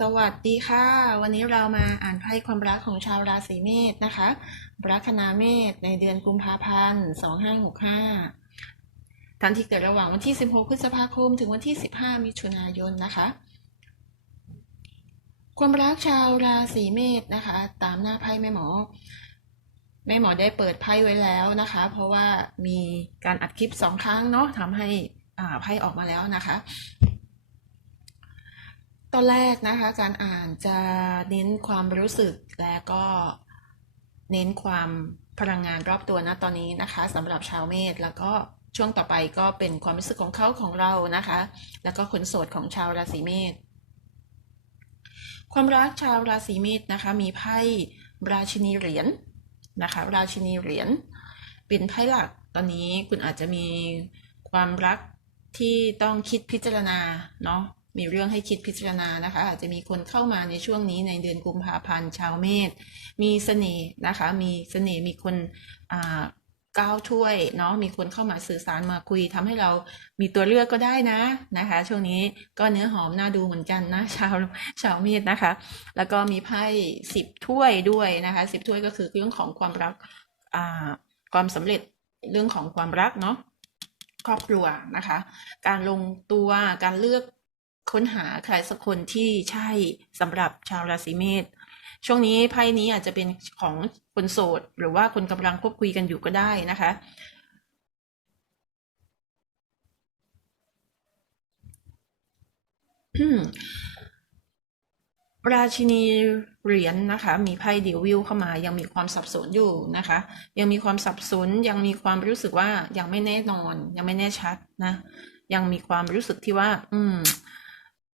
สวัสดีค่ะ วันนี้เรามาอ่านไพ่ความรักของชาวราศีเมษนะคะ ลัคนาเมษในเดือนกุมภาพันธ์2565ท่านที่เกิดระหว่างวันที่ 16 พฤษภาคม ถึงวันที่ 15 มิถุนายนนะคะ ความรักชาวราศีเมษนะคะ ตามหน้าไพ่แม่หมอ แม่หมอได้เปิดไพ่ไว้แล้วนะคะ เพราะว่ามีการอัดคลิปสองครั้งเนาะทำให้อ่าไพ่ออกมาแล้วนะคะ ตอนแรกนะคะการอ่านจะเน้นความรู้สึกและก็เน้นความพลังงานรอบตัวนะตอนนี้นะคะสำหรับชาวเมษแล้วก็ช่วงต่อไปก็เป็นความรู้สึกของเขาของเรานะคะ แล้วก็คนโสดของชาวราศีเมษความรักชาวราศีเมษนะคะ มีไพ่ราชินีเหรียญนะคะ ราชินีเหรียญเป็นไพ่หลักตอนนี้คุณอาจจะมีความรักที่ต้องคิดพิจารณาเนาะ มีเรื่องให้คิดพิจารณานะคะ อาจจะมีคนเข้ามาในช่วงนี้ในเดือนกุมภาพันธ์ชาวเมษมีเสน่ห์นะคะ มีเสน่ห์มีคนอ่าก้าวถ้วยเนาะมีคนเข้ามาสื่อสารมาคุยทำให้เรามีตัวเลือกก็ได้นะนะคะ ช่วงนี้ก็เนื้อหอมน่าดูเหมือนกันนะชาวชาวเมษนะคะ แล้วก็มีไพ่สิบถ้วยด้วยนะคะสิบถ้วยก็คือเรื่องของความรักอ่าความสำเร็จเรื่องของความรักเนาะครอบครัวนะคะ การลงตัวการเลือก ค้นหาใครสักคนที่ใช่สำหรับชาวราศีเมษช่วงนี้ไพ่นี้อาจจะเป็นของคนโสด หรือว่าคนกำลังคบคุยกันอยู่ก็ได้นะคะ ราชินีเหรียญนะคะ มีไพ่เดวิลเข้ามา ยังมีความสับสนอยู่นะคะ ยังมีความสับสนยังมีความรู้สึกว่ายังไม่แน่นอน ยังไม่แน่ชัดนะ ยังมีความรู้สึกที่ว่า อืม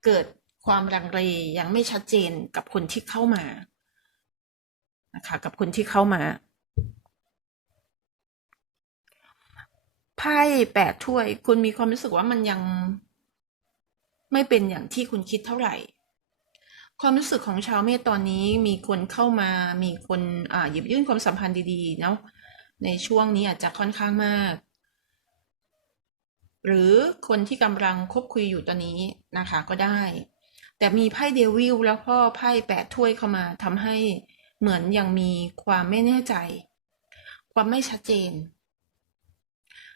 เกิดความรังเลยังไม่ชัดเจนกับคนที่เข้ามานะคะกับคนที่เข้ามาไพ่แปดถ้วย คุณมีความรู้สึกว่ามันยังไม่เป็นอย่างที่คุณคิดเท่าไหร่ ความรู้สึกของชาวเมษตอนนี้มีคนเข้ามามีคนอ่าหยิบยื่นความสัมพันธ์ดีๆเนาะในช่วงนี้อาจจะค่อนข้างมาก หรือคนที่กำลังคบคุยอยู่ตอนนี้ นะคะก็ได้ แต่มีไพ่เดวิลแล้วก็ไพ่แปดถ้วยเข้ามาทำให้เหมือนยังมีความไม่แน่ใจ ความไม่ชัดเจน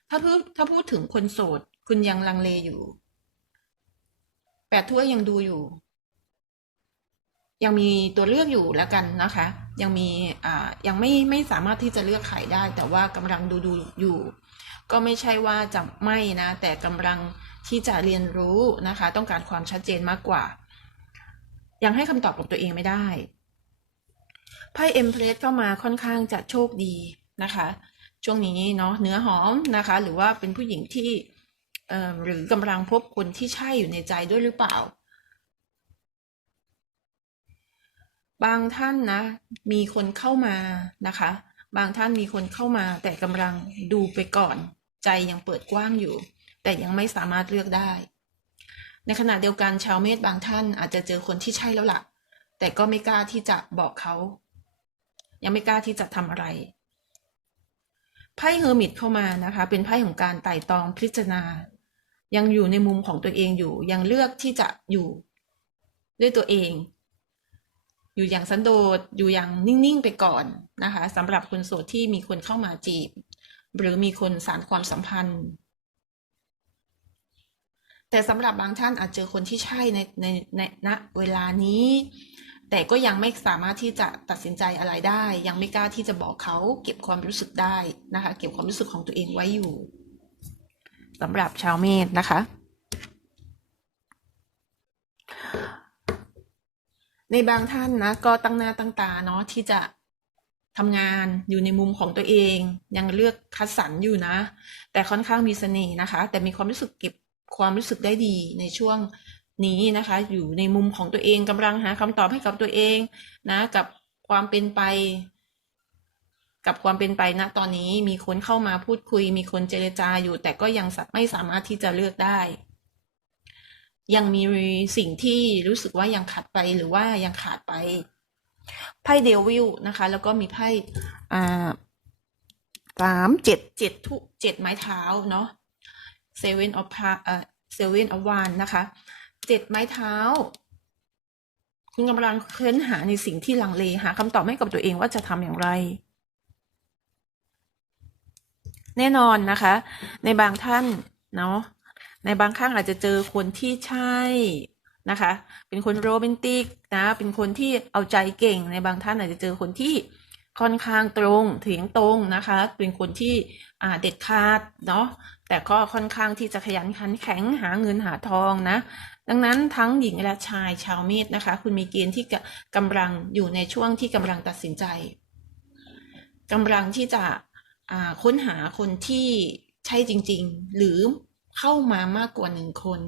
ถ้าพูดถ้าพูดถึงคนโสด คุณยังลังเลอยู่แปดถ้วยยังดูอยู่ ยังมีตัวเลือกอยู่แล้วกันนะคะ ยังมีอ่ายังไม่ไม่สามารถที่จะเลือกขายได้ แต่ว่ากำลังดูดูอยู่ ก็ไม่ใช่ว่าจะไม่นะ แต่กำลังที่จะเรียนรู้นะคะ ต้องการความชัดเจนมากกว่า ยังให้คำตอบกับตัวเองไม่ได้ไพ่เอ็มเพลสเข้ามาค่อนข้างจะโชคดีนะคะ ช่วงนี้เนาะเนื้อหอมนะคะ หรือว่าเป็นผู้หญิงที่หรือกำลังพบคนที่ใช่อยู่ในใจด้วยหรือเปล่า บางท่านนะ มีคนเข้ามานะคะ บางท่านมีคนเข้ามาแต่กำลังดูไปก่อน ใจยังเปิดกว้างอยู่ แต่ยังไม่สามารถเลือกได้ ในขณะเดียวกันชาวเมษบางท่านอาจจะเจอคนที่ใช่แล้วล่ะ แต่ก็ไม่กล้าที่จะบอกเขา ยังไม่กล้าที่จะทำอะไรไพ่เฮอร์มิตเข้ามานะคะ เป็นไพ่ของการไต่ตองพิจารณา ยังอยู่ในมุมของตัวเองอยู่ ยังเลือกที่จะอยู่ด้วยตัวเอง อยู่อย่างสันโดษอยู่อย่างนิ่ง ๆ ไปก่อนนะคะสำหรับคนโสดที่มีคนเข้ามาจีบ หรือมีคนสานความสัมพันธ์ แต่สำหรับบางท่านอาจเจอคนที่ใช่ในในในณเวลานี้ แต่ก็ยังไม่สามารถที่จะตัดสินใจอะไรได้ ยังไม่กล้าที่จะบอกเขาเก็บความรู้สึกได้นะคะ เก็บความรู้สึกของตัวเองไว้อยู่สำหรับชาวเมษนะคะ ในบางท่านนะก็ตั้งหน้าตั้งตาเนาะที่จะ ทำงานอยู่ในมุมของตัวเอง ยังเลือกคัดสรรอยู่นะ แต่ค่อนข้างมีเสน่ห์นะคะ แต่มีความรู้สึกเก็บความรู้สึกได้ดีในช่วงนี้นะคะ อยู่ในมุมของตัวเองกำลังหาคำตอบให้กับตัวเองนะ กับความเป็นไป กับความเป็นไปณตอนนี้มีคนเข้ามาพูดคุย มีคนเจรจาอยู่ แต่ก็ยังสะไม่สามารถที่จะเลือกได้ ยังมีสิ่งที่รู้สึกว่ายังขาดไปหรือว่ายังขาดไป ไพ่เดวิลนะคะ แล้วก็มีไพ่สามเจ็ดเจ็ดทุเจ็ดไม้เท้าเนาะเซเว่นออฟพาเอ่อเซเว่นออฟวานนะคะเจ็ดไม้เท้า คุณกำลังเค้นหาในสิ่งที่ลังเลหาคำตอบให้กับตัวเองว่าจะทำอย่างไร แน่นอนนะคะ ในบางท่านเนาะในบางครั้งอาจจะเจอคนที่ใช่ นะคะ เป็นคนโรแมนติกนะ เป็นคนที่เอาใจเก่งในบางท่านอาจจะเจอคนที่ค่อนข้างตรงเถียงตรงนะคะ เป็นคนที่เด็ดขาดเนาะแต่ก็ค่อนข้างที่จะขยันขันแข็งหาเงินหาทองนะ ดังนั้นทั้งหญิงและชายชาวเมษนะคะ คุณมีเกณฑ์ที่กำลังอยู่ในช่วงที่กำลังตัดสินใจกำลังที่จะค้นหาคนที่ใช่จริง ๆ หรือเข้ามามากกว่าหนึ่งคน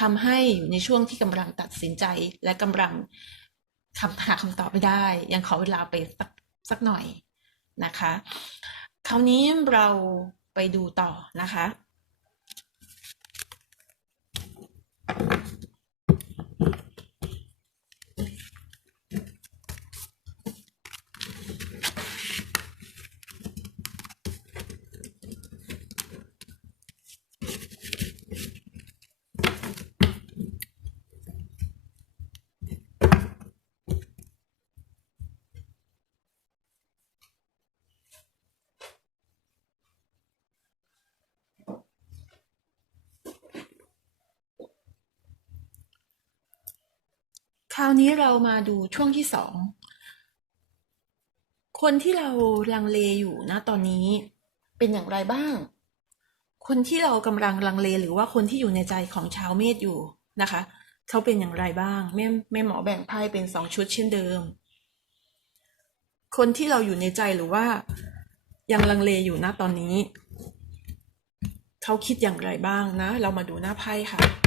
ทำให้อยู่ในช่วงที่กำลังตัดสินใจและกำลังคำหาคำตอบไม่ได้ ยังขอเวลาไปสักสักหน่อยนะคะ คราวนี้เราไปดูต่อนะคะ ราวนี้เรามาดูช่วงที่สอง คนที่เราลังเลอยู่นะตอนนี้เป็นอย่างไรบ้าง คนที่เรากำลังลังเลหรือว่าคนที่อยู่ในใจของชาวเมษอยู่นะคะ เขาเป็นอย่างไรบ้างแม่แม่หมอแบ่งไพ่เป็นสองชุดเช่นเดิม คนที่เราอยู่ในใจหรือว่า ยังลังเลอยู่นะตอนนี้ เขาคิดอย่างไรบ้างนะ เรามาดูหน้าไพ่ค่ะ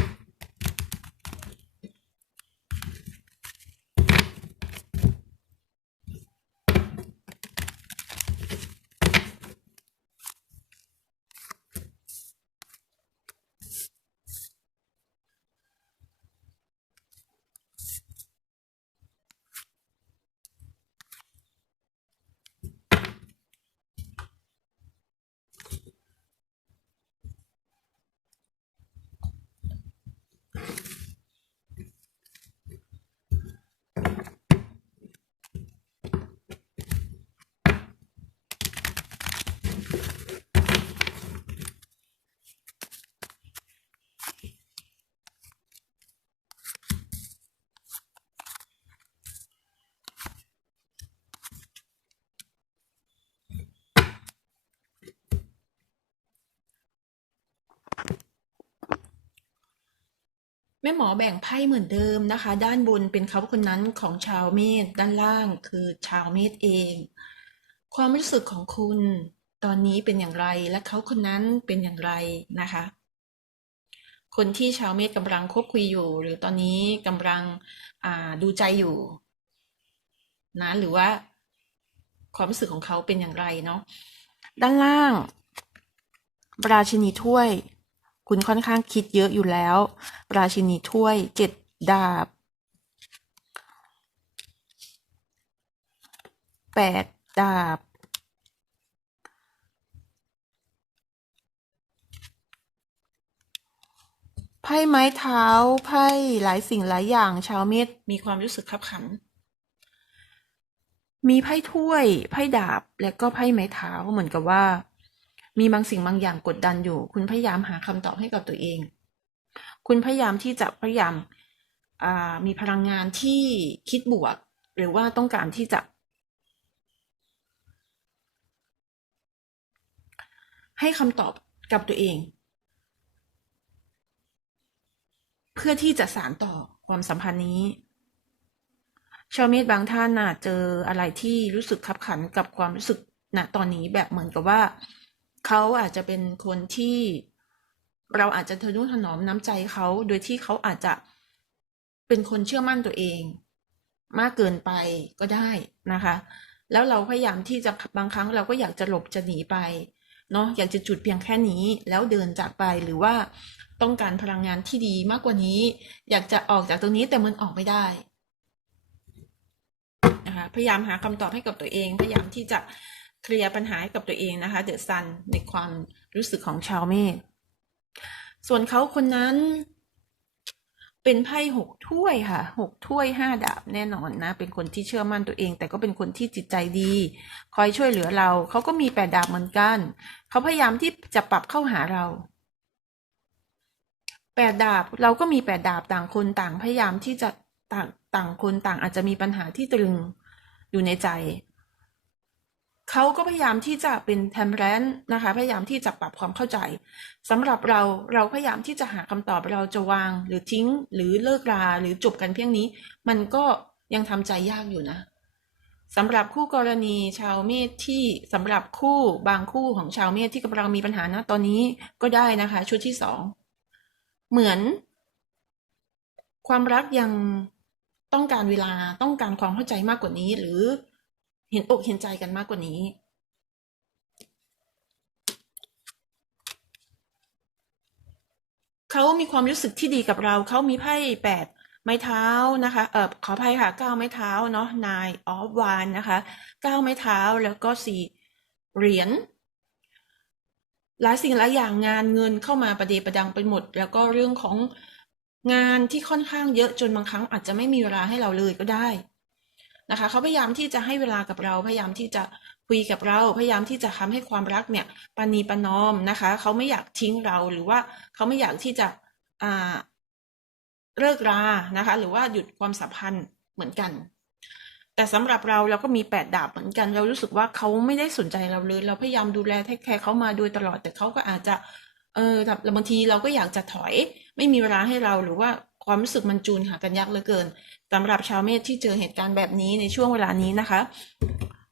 แม่หมอแบ่งไพ่เหมือนเดิมนะคะ ด้านบนเป็นเขาคนนั้นของชาวเมษด้านล่างคือชาวเมษเอง ความรู้สึกของคุณตอนนี้เป็นอย่างไรและเขาคนนั้นเป็นอย่างไรนะคะ คนที่ชาวเมษกำลังคบคุยอยู่ หรือตอนนี้กำลังดูใจอยู่นะหรือว่า ความรู้สึกของเขาเป็นอย่างไรเนาะด้านล่าง ราชินีถ้วย คุณค่อนข้างคิดเยอะอยู่แล้ว ราชินีถ้วยเจ็ดดาบแปดดาบไพ่ไม้เท้าไพ่หลายสิ่งหลายอย่าง ชาวเมษมีความรู้สึกขับขัน มีไพ่ถ้วย ไพ่ดาบ และก็ไพ่ไม้เท้าเหมือนกับว่า มีบางสิ่งบางอย่างกดดันอยู่ คุณพยายามหาคำตอบให้กับตัวเอง คุณพยายามที่จะพยายามามีพลังงานที่คิดบวก หรือว่าต้องการที่จะ ให้คำตอบกับตัวเอง เพื่อที่จะสานต่อความสัมพันธ์นี้ ชาวเมษบางท่านน่ะเจออะไรที่รู้สึกขับขันกับความรู้สึกณตอนนี้แบบเหมือนกับว่า เขาอาจจะเป็นคนที่เราอาจจะทะนุถนอมน้ำใจเขาโดยที่เขาอาจจะเป็นคนเชื่อมั่นตัวเอง มากเกินไปก็ได้นะคะ แล้วเราพยายามที่จะบางครั้งเราก็อยากจะหลบจะหนีไปเนาะอยากจะจุดเพียงแค่นี้แล้วเดินจากไปหรือว่าต้องการพลังงานที่ดีมากกว่านี้ อยากจะออกจากตรงนี้แต่มันออกไม่ได้นะคะพยายามหาคำตอบให้กับตัวเอง พยายามที่จะ เคลียร์ปัญหาให้กับตัวเองนะคะเดอะซันในความรู้สึกของชาวเมษส่วนเขาคนนั้นเป็นไพ่หกถ้วยค่ะหกถ้วยห้าดาบแน่นอนนะ เป็นคนที่เชื่อมั่นตัวเอง แต่ก็เป็นคนที่จิตใจดี คอยช่วยเหลือเรา เขาก็มีแปดดาบเหมือนกัน เขาพยายามที่จะปรับเข้าหาเราแปดดาบเราก็มีแปดดาบต่างคนต่างพยายามที่จะต่างต่างคนต่างอาจจะมีปัญหาที่ตรึงอยู่ในใจ เขาก็พยายามที่จะเป็นแทมแรนนะคะ พยายามที่จะปรับความเข้าใจสำหรับเราเราพยายามที่จะหาคำตอบเราจะวางหรือทิ้ง หรือเลิกราหรือจบกันเพียงนี้ มันก็ยังทำใจยากอยู่นะสำหรับคู่กรณีชาวเมษที่สำหรับคู่บางคู่ของชาวเมษที่กำลังมีปัญหานะตอนนี้ก็ได้นะคะ ชุดที่สองเหมือน ความรักยังต้องการเวลาต้องการความเข้าใจมากกว่านี้ หรือ เห็นอกเห็นใจกันมากกว่านี้ เขามีความรู้สึกที่ดีกับเรา เขามีไพ่แปดไม้เท้านะคะ เออขออภัยค่ะเก้าไม้เท้าเนาะนายออฟวานนะคะเก้าไม้เท้าแล้วก็สี่เหรียญหลายสิ่งหลายอย่างงานเงินเข้ามาประเดประดังไปหมด แล้วก็เรื่องของงานที่ค่อนข้างเยอะจนบางครั้งอาจจะไม่มีเวลาให้เราเลยก็ได้ นะคะเขาพยายามที่จะให้เวลากับเราพยายามที่จะคุยกับเราพยายามที่จะทำให้ความรักเนี่ยปณีปนอมนะคะเขาไม่อยากทิ้งเราหรือว่าเขาไม่อยากที่จะอ่าเลิกรานะคะ หรือว่าหยุดความสัมพันธ์เหมือนกัน แต่สำหรับเราเราก็มีแปดดาบเหมือนกัน เรารู้สึกว่าเขาไม่ได้สนใจเราเลย เราพยายามดูแลเทคแคร์เขามาโดยตลอดแต่เขาก็อาจจะเออแบบบางทีเราก็อยากจะถอย ไม่มีเวลาให้เราหรือว่า ความรู้สึกมันจูนหากันยากเหลือเกินสำหรับชาวเมษที่เจอเหตุการณ์แบบนี้ในช่วงเวลานี้นะคะ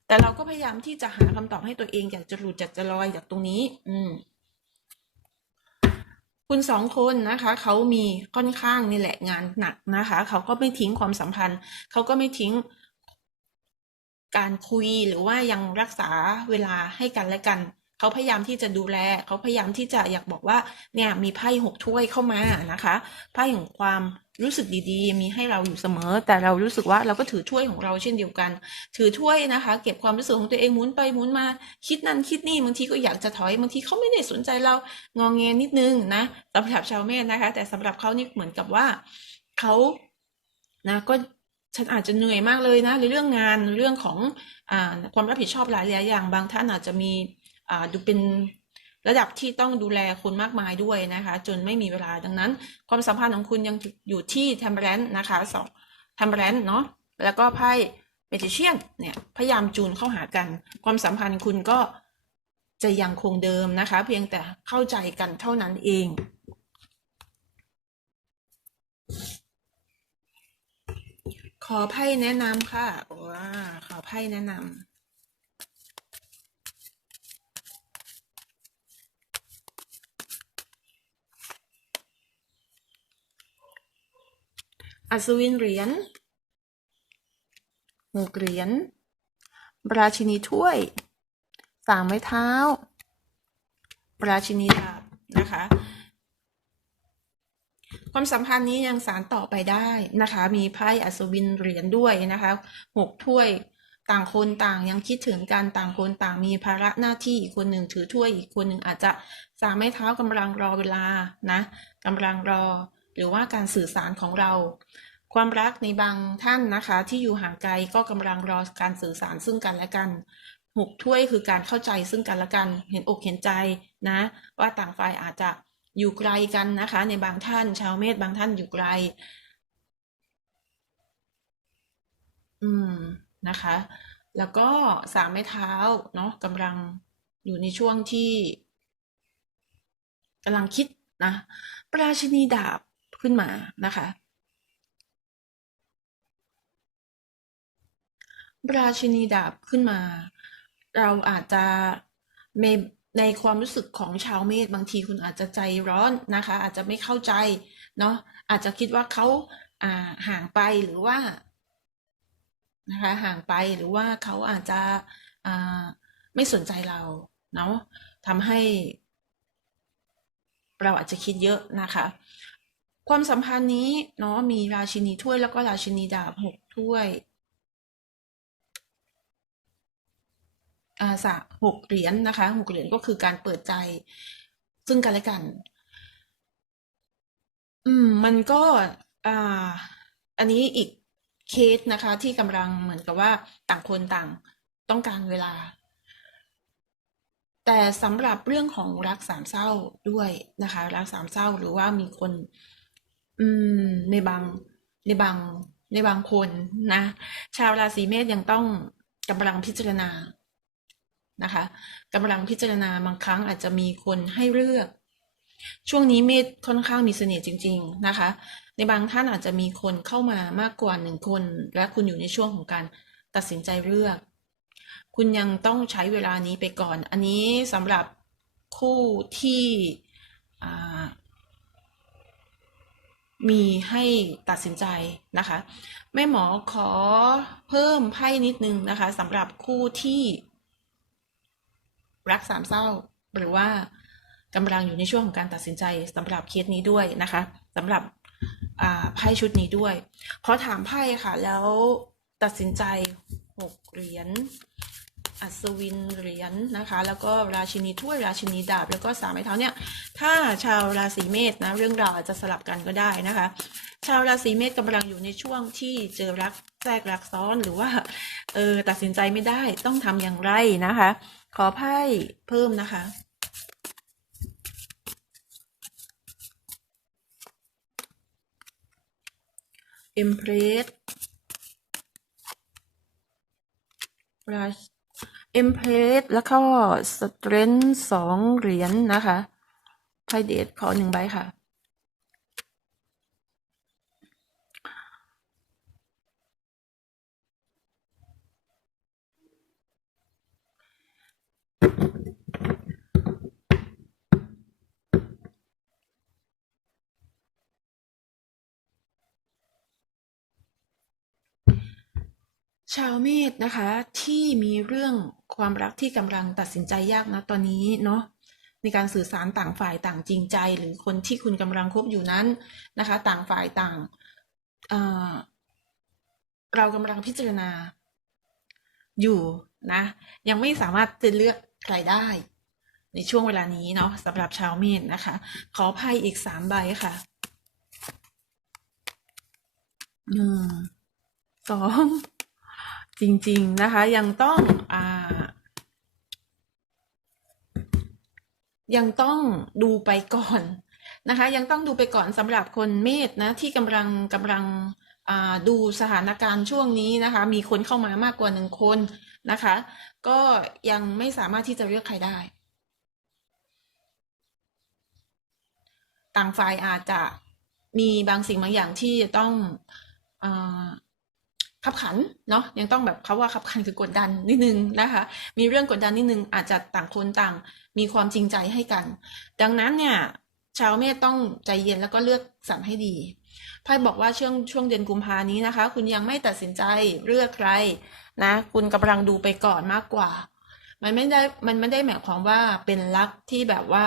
แต่เราก็พยายามที่จะหาคำตอบให้ตัวเองอยากจะหลุดจากจะลอยจากตรงนี้ อืมคุณสองคนนะคะเขามีค่อนข้างนี่แหละงานหนักนะคะเขาก็ไม่ทิ้งความสัมพันธ์เขาก็ไม่ทิ้งการคุยหรือว่ายังรักษาเวลาให้กันและกัน เขาพยายามที่จะดูแล เขาพยายามที่จะอยากบอกว่า เนี่ยมีไพ่หกถ้วยเข้ามานะคะไพ่ของความรู้สึกดีๆ มีให้เราอยู่เสมอ แต่เรารู้สึกว่าเราก็ถือถ้วยของเราเช่นเดียวกัน ถือถ้วยนะคะ เก็บความรู้สึกของตัวเองหมุนไปหมุนมา คิดนั่นคิดนี่บางทีก็อยากจะถอยบางทีเขาไม่ได้สนใจเรางองแงนิดนึงนะสำหรับชาวเมษนะคะ แต่สำหรับเขานี่เหมือนกับว่าเขานะก็ฉันอาจจะเหนื่อยมากเลยนะในเรื่องงานเรื่องของอความรับผิดชอบหลายๆอย่าง บางท่านอาจจะมี ดูเป็นระดับที่ต้องดูแลคนมากมายด้วยนะคะ จนไม่มีเวลาดังนั้น ความสัมพันธ์ของคุณยังอยู่ที่เทมเ r รนนะคะสองเทมเ r รนเนาะแล้วก็ไพ่เมจิเชียนเนี่ยพยายามจูนเข้าหากัน ความสัมพันธ์คุณก็จะยังคงเดิมนะคะ เพียงแต่เข้าใจกันเท่านั้นเองขอไพ่แนะนำค่ะว้าขอไพ่แนะนำ อัศวินเหรียญหกเหรียญราชินีถ้วย สามไม้เท้า ราชินีดาบนะคะ ความสัมพันธ์นี้ยังสานต่อไปได้นะคะ มีไพ่อัศวินเหรียญด้วยนะคะหกถ้วยต่างคนต่างยังคิดถึงกันต่างคนต่างมีภาระหน้าที่อีกคนหนึ่งถือถ้วยอีกคนหนึ่งอาจจะสามไม้เท้ากำลังรอเวลานะกำลังรอ หรือว่าการสื่อสารของเรา ความรักในบางท่านนะคะ ที่อยู่ห่างไกลก็กำลังรอการสื่อสารซึ่งกันและกันหกถ้วยคือการเข้าใจซึ่งกันและกัน เห็นอกเห็นใจนะ ว่าต่างฝ่ายอาจจะอยู่ไกลกันนะคะ ในบางท่านชาวเมษบางท่านอยู่ไกล อืมนะคะ แล้วก็สามไม้เท้าเนาะกำลังอยู่ในช่วงที่กำลังคิดนะ ปราชินีดาบ ขึ้นมานะคะ ราชินีดาบขึ้นมา เราอาจจะในในความรู้สึกของชาวเมษบางทีคุณอาจจะใจร้อนนะคะ อาจจะไม่เข้าใจเนาะอาจจะคิดว่าเขาอ่าห่างไปหรือว่านะคะห่างไปหรือว่าเขาอาจจะอ่าไม่สนใจเราเนาะทำให้เราอาจจะคิดเยอะนะคะ ความสัมพันธ์นี้เนาะมีราชินีถ้วยแล้วก็ราชินีดาบหกถ้วยอาสะหกเหรียญนะคะหกเหรียญก็คือการเปิดใจ ซึ่งกันและกัน อืม มันก็ อ่า อันนี้อีกเคสนะคะ ที่กำลังเหมือนกับว่าต่างคนต่างต้องการเวลา แต่สำหรับเรื่องของรักสามเศร้าด้วยนะคะ รักสามเศร้าหรือว่ามีคน อืม ในบาง ในบาง ในบางคนนะ ชาวราศีเมษยังต้องกำลังพิจารณานะคะกำลังพิจารณาบางครั้งอาจจะมีคนให้เลือก ช่วงนี้เมษค่อนข้างมีเสน่ห์จริง ๆนะคะ ในบางท่านอาจจะมีคนเข้ามามากกว่าหนึ่งคน และคุณอยู่ในช่วงของการตัดสินใจเลือก คุณยังต้องใช้เวลานี้ไปก่อน อันนี้สำหรับคู่ที่ มีให้ตัดสินใจนะคะ แม่หมอขอเพิ่มไพ่นิดนึงนะคะสำหรับคู่ที่ รักสามเศร้า หรือว่ากำลังอยู่ในช่วงของการตัดสินใจสำหรับเคสนี้ด้วยนะคะสำหรับไพ่ชุดนี้ด้วย ขอถามไพ่ค่ะ แล้วตัดสินใจหกเหรียญ อัศวินเหรียญนะคะ แล้วก็ราชินีถ้วยราชินีดาบ แล้วก็สามไม้เท้าเนี่ยถ้าชาวราศีเมษนะเรื่องราวจะสลับกันก็ได้นะคะ ชาวราศีเมษกำลังอยู่ในช่วงที่เจอรักแทรกรักซ้อนหรือว่าเออตัดสินใจไม่ได้ต้องทำอย่างไรนะคะ ขอไพ่เพิ่มนะคะ Empress รา ช Empress แล้วก็ Strength สองเหรียญนะคะไพเดทขอหนึ่งใบค่ะ ชาวเมษนะคะที่มีเรื่อง ความรักที่กำลังตัดสินใจยากนะตอนนี้เนาะในการสื่อสารต่างฝ่ายต่างจริงใจ หรือคนที่คุณกำลังคบอยู่นั้นนะคะ ต่างฝ่ายต่างเเรากำลังพิจารณา อยู่นะ ยังไม่สามารถจะเลือกใครได้ ในช่วงเวลานี้เนาะสำหรับชาวเมษนะคะ ขอไพ่อีกสามใบค่ะหนึ่งสองจริง ๆ นะคะ ยังต้องอ่า ยังต้องดูไปก่อนนะคะ ยังต้องดูไปก่อนสำหรับคนเมษนะที่กำลังกำลังดูสถานการณ์ช่วงนี้นะคะ มีคนเข้ามามากกว่าหนึ่งคนนะคะ ก็ยังไม่สามารถที่จะเลือกใครได้ ต่างฝ่ายอาจจะมีบางสิ่งบางอย่างที่จะต้องอขับขันเนาะยังต้องแบบเขาว่าขับขันคือกดดันนิดนึงนะคะ มีเรื่องกดดันนิดนึงอาจจะต่างคนต่าง มีความจริงใจให้กัน ดังนั้นเนี่ยชาวเมษต้องใจเย็นแล้วก็เลือกสรรให้ดีไพ่บอกว่าช่วงช่วงเดือนกุมภานี้นะคะ คุณยังไม่ตัดสินใจเลือกใครนะ คุณกำลังดูไปก่อนมากกว่า มันไม่ได้มันไม่ได้หมายความว่าเป็นรักที่แบบว่า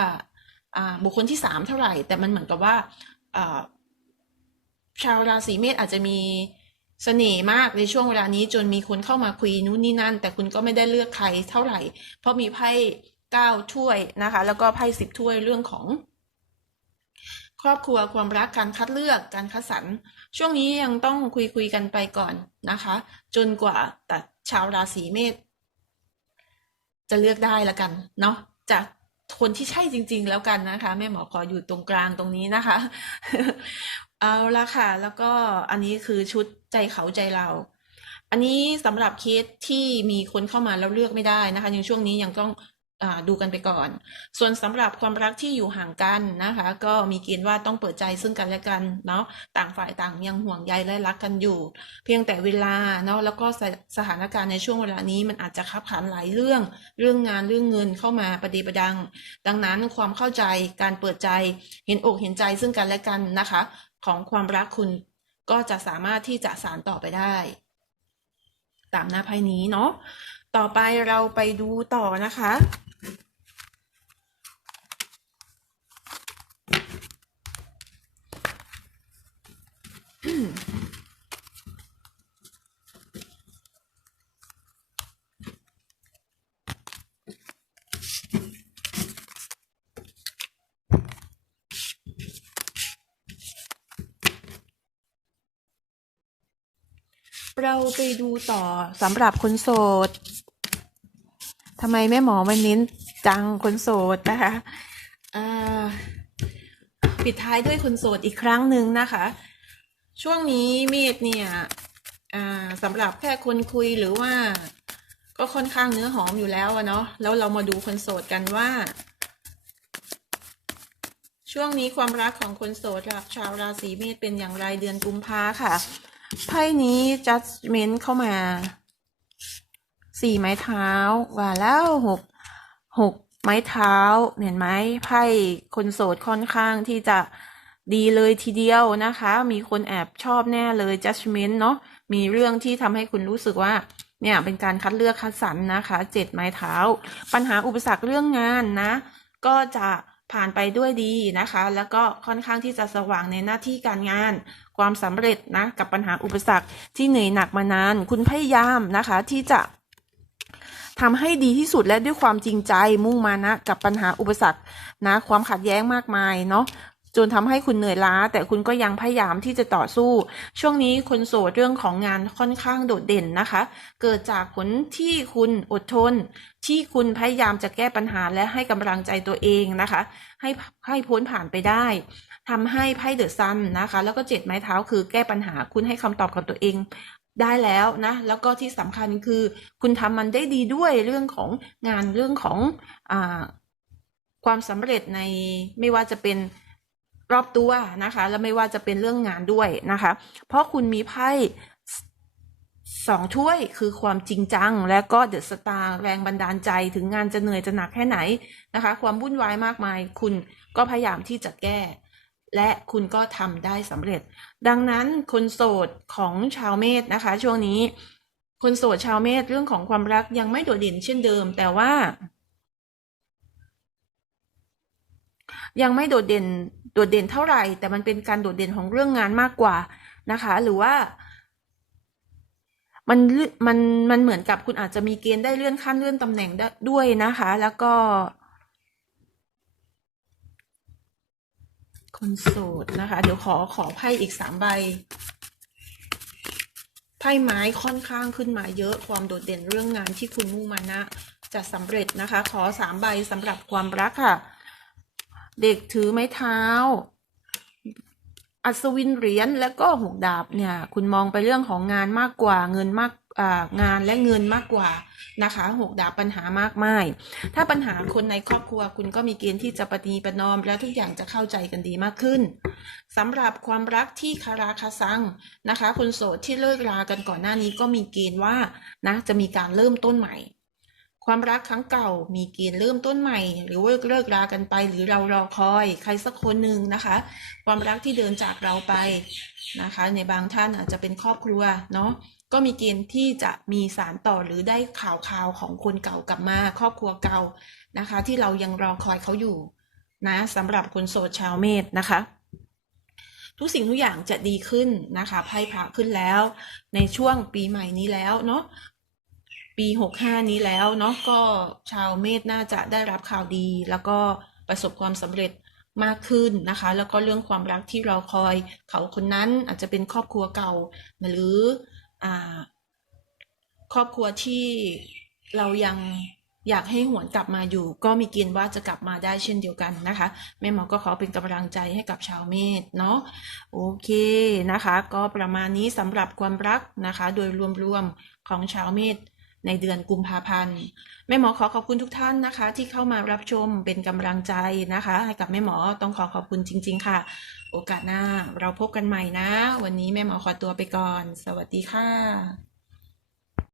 บุคคลที่สามเท่าไหร่ แต่มันเหมือนกับว่าอ่าชาวราศีเมษอาจจะมีเสน่ห์มากในช่วงเวลานี้จนมีคนเข้ามาคุยนู่นนี่นั่น แต่คุณก็ไม่ได้เลือกใครเท่าไหร่ เพราะมีไพ่ เก้าถ้วยนะคะ แล้วก็ไพ่สิบถ้วยเรื่องของ ครอบครัวความรักการคัดเลือกการคัดสรรช่วงนี้ยังต้องคุยคุยกันไปก่อนนะคะ จนกว่าแต่ชาวราศีเมษจะเลือกได้ละกันเนาะจากคนที่ใช่จริง ๆ แล้วกันนะคะแม่หมอขออยู่ตรงกลางตรงนี้นะคะ เอาละค่ะ แล้วก็อันนี้คือชุดใจเขาใจเรา อันนี้สำหรับเคสที่มีคนเข้ามาแล้วเลือกไม่ได้นะคะในช่วงนี้ยังต้อง ดูกันไปก่อน ส่วนสำหรับความรักที่อยู่ห่างกันนะคะ ก็มีเกณฑ์ว่าต้องเปิดใจซึ่งกันและกันเนาะต่างฝ่ายต่างยังห่วงใยและรักกันอยู่ เพียงแต่เวลาเนาะแล้วก็สสถานการณ์ในช่วงเวลานี้มันอาจจะคับขันหลายเรื่อง เรื่องงานเรื่องเงินเข้ามาประเดประดัง ดังนั้นความเข้าใจการเปิดใจเห็นอกเห็นใจซึ่งกันและกันนะคะ ของความรักคุณก็จะสามารถที่จะสานต่อไปได้ ตามหน้าไพ่นี้เนาะต่อไปเราไปดูต่อนะคะ เราไปดูต่อสำหรับคนโสดทำไมแม่หมอมันน้นจังคนโสดนะคะปิดท้ายด้วยคนโสดอีกครั้งหนึ่งนะคะ ช่วงนี้เมธเนี่ยสำหรับแค่คนคุยหรือว่า ก็ค่อนข้างเนื้อหอมอยู่แล้วอะเนาะแล้วเรามาดูคนโสดกันว่า ช่วงนี้ความรักของคนโสดชาวราศีเมษเป็นอย่างไรเดือนกุมภาค่ะไพ่นี้ judgment เข้ามาสี่ไม้เท้าว่าแล้วหกหกไม้เท้า เห็นไหมไพ่คนโสดค่อนข้างที่จะ ดีเลยทีเดียวนะคะ มีคนแอบชอบแน่เลย judgment เนาะมีเรื่องที่ทำให้คุณรู้สึกว่า เนี่ยเป็นการคัดเลือกคัดสรรนะคะเจ็ดไม้เท้า ปัญหาอุปสรรคเรื่องงานนะ ก็จะผ่านไปด้วยดีนะคะ แล้วก็ค่อนข้างที่จะสว่างในหน้าที่การงาน ความสำเร็จนะ กับปัญหาอุปสรรคที่เหนื่อยหนักมานาน คุณพยายามนะคะที่จะทำให้ดีที่สุดและด้วยความจริงใจมุ่งมานะ กับปัญหาอุปสรรคนะ ความขัดแย้งมากมายเนาะ จนทำให้คุณเหนื่อยล้า แต่คุณก็ยังพยายามที่จะต่อสู้ ช่วงนี้คนโสดเรื่องของงานค่อนข้างโดดเด่นนะคะ เกิดจากผลที่คุณอดทน ที่คุณพยายามจะแก้ปัญหาและให้กำลังใจตัวเองนะคะ ให้ให้พ้นผ่านไปได้ทำให้ไพ่เดอะซันนะคะ แล้วก็เจ็ดไม้เท้าคือแก้ปัญหาคุณให้คำตอบกับตัวเองได้แล้วนะ แล้วก็ที่สำคัญคือ คุณทำมันได้ดีด้วยเรื่องของงานเรื่องของอความสำเร็จในไม่ว่าจะเป็น รอบตัวนะคะ และไม่ว่าจะเป็นเรื่องงานด้วยนะคะ เพราะคุณมีไพ่สองถ้วยคือความจริงจัง และก็เดอะสตาร์แรงบันดาลใจถึงงานจะเหนื่อยจะหนักแค่ไหนนะคะ ความวุ่นวายมากมาย คุณก็พยายามที่จะแก้ และคุณก็ทำได้สำเร็จ ดังนั้นคนโสดของชาวเมษนะคะ ช่วงนี้ คนโสดชาวเมษเรื่องของความรักยังไม่โดดเด่นเช่นเดิม แต่ว่า ยังไม่โดดเด่น โดดเด่นเท่าไหร่ แต่มันเป็นการโดดเด่นของเรื่องงานมากกว่านะคะ หรือว่า มันมันมันเหมือนกับคุณอาจจะมีเกณฑ์ได้เลื่อนขั้นเลื่อนตำแหน่งได้ด้วยนะคะ แล้วก็คนโสดนะคะ เดี๋ยวขอขอไพ่อีกสามใบไพ่ไม้ค่อนข้างขึ้นมาเยอะความโดดเด่นเรื่องงานที่คุณมุ่งมานะ จะสำเร็จนะคะ ขอสามใบสำหรับความรักค่ะ เด็กถือไม้เท้า อัศวินเหรียญและก็หกดาบเนี่ย คุณมองไปเรื่องของงานมากกว่าเงินมากงานและเงินมากกว่านะคะหกดาบปัญหามากมาย ถ้าปัญหาคนในครอบครัวคุณก็มีเกณฑ์ที่จะปฏิปนอม แล้วทุกอย่างจะเข้าใจกันดีมากขึ้นสำหรับความรักที่คาราคาซังนะคะ คนโสดที่เลิกรากันก่อนหน้านี้ก็มีเกณฑ์ว่านะจะมีการเริ่มต้นใหม่ ความรักครั้งเก่ามีเกณฑ์เริ่มต้นใหม่ หรือว่าเลิกรากันไป หรือเรารอคอย ใครสักคนหนึ่งนะคะ ความรักที่เดินจากเราไปนะคะ ในบางท่านอาจจะเป็นครอบครัวเนาะก็มีเกณฑ์ที่จะมีสารต่อหรือได้ข่าวข่าวของคนเก่ากลับมา ครอบครัวเก่านะคะ ที่เรายังรอคอยเขาอยู่นะสำหรับคนโสดชาวเมษนะคะ ทุกสิ่งทุกอย่างจะดีขึ้นนะคะไพ่พระขึ้นแล้ว ในช่วงปีใหม่นี้แล้วเนาะ ปีหกห้านี้แล้วเนาะก็ชาวเมษน่าจะได้รับข่าวดี แล้วก็ประสบความสำเร็จมากขึ้นนะคะ แล้วก็เรื่องความรักที่เราคอยเขาคนนั้นอาจจะเป็นครอบครัวเก่า หรืออครอบครัวที่เรายังอยากให้หวนกลับมาอยู่ ก็มีเกณฑ์ว่าจะกลับมาได้เช่นเดียวกันนะคะแม่หมอก็ขอเป็นกำลังใจให้กับชาวเมษเนาะโอเคนะคะ ก็ประมาณนี้สำหรับความรักนะคะ โดยรวมๆของชาวเมษ ในเดือนกุมภาพันธ์ แม่หมอขอขอบคุณทุกท่านนะคะ ที่เข้ามารับชมเป็นกำลังใจนะคะ ให้กับแม่หมอต้องขอขอบคุณจริง ๆ ค่ะ โอกาสหน้าเราพบกันใหม่นะ วันนี้แม่หมอขอตัวไปก่อน สวัสดีค่ะ